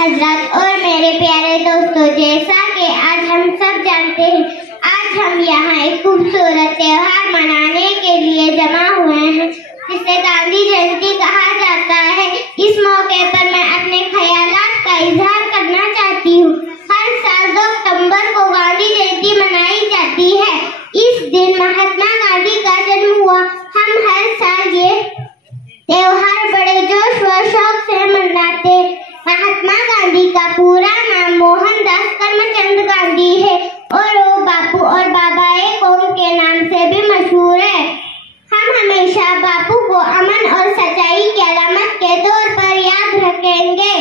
हजरत और मेरे प्यारे दोस्तों, जैसा कि आज हम सब जानते हैं, आज हम यहाँ एक खूबसूरत त्योहार मनाने के लिए जमा हुए हैं, जिसे गांधी जयंती कहा जाता है। इस मौके पर मैं अपने ख्यालात का इजहार करना चाहती हूँ। हर साल 2 अक्टूबर को गांधी जयंती मनाई जाती है। इस दिन महात्मा गांधी का जन्म हुआ। हम हर साल ये त्योहार बड़े जोश व शौक से मनाते। महात्मा गांधी का पूरा नाम मोहनदास करमचंद गांधी है और वो बापू और बाबाए कौम के नाम से भी मशहूर है। हम हमेशा बापू को अमन और सच्चाई की अलामत के तौर पर याद रखेंगे।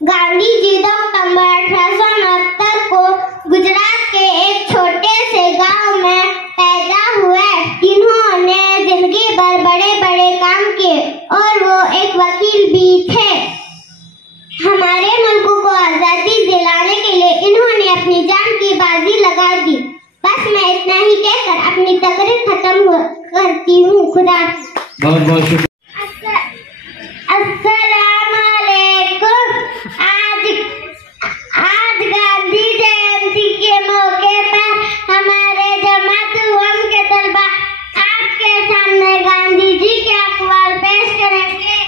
गांधी जी 2 अक्टूबर 1869 को गुजरात के एक छोटे से गांव में पैदा हुए। इन्होंने जिंदगी भर बड़े बड़े काम किए और वो एक वकील भी थे। हमारे मुल्क को आजादी दिलाने के लिए इन्होंने अपनी जान की बाजी लगा दी। बस मैं इतना ही कहकर अपनी तकरीर खत्म करती हूँ। खुदा बहुत बहुत शुक्रिया। अस्सलाम वालेकुम। आज गांधी जयंती के मौके पर हमारे जमात उलमा के तलबा आपके सामने गांधी जी के अक़वाल पेश करेंगे।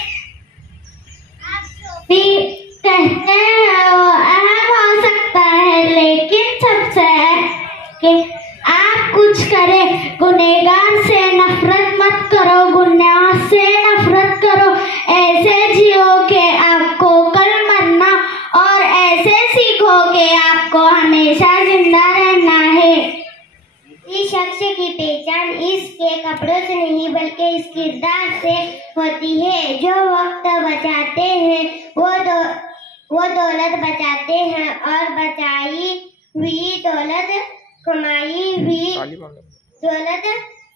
कहते हैं वो अहम हो सकता है, लेकिन सबसे है कि आप कुछ करें। गुनहगार से नफरत मत करो, गुनाह से नफरत करो। ऐसे जियो कि आपको कल मरना और ऐसे सीखो कि आपको हमेशा जिंदा रहना है। इस शख्स की पहचान इसके कपड़ों से नहीं बल्कि इस किरदार से होती है। जो वक्त बचाते हैं वो दौलत बचाते हैं और बचाई हुई दौलत कमाई हुई दौलत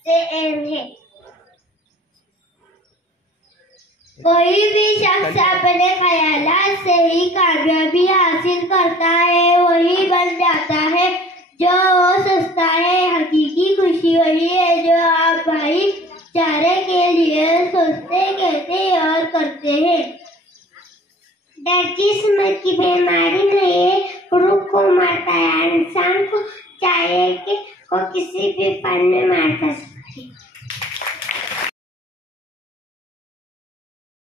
से अहम है। कोई भी शख्स अपने ख्यालात से ही कामयाबी हासिल करता है, वही बन जाता है जो सोचता है। हकीकी खुशी वही है जो आप भाईचारे के लिए सोचते, कहते और करते हैं। डर जिस्म की बीमारी नहीं है, रूह को मारता है। इंसान को चाहिए कि वो किसी भी फन में मार कर सके।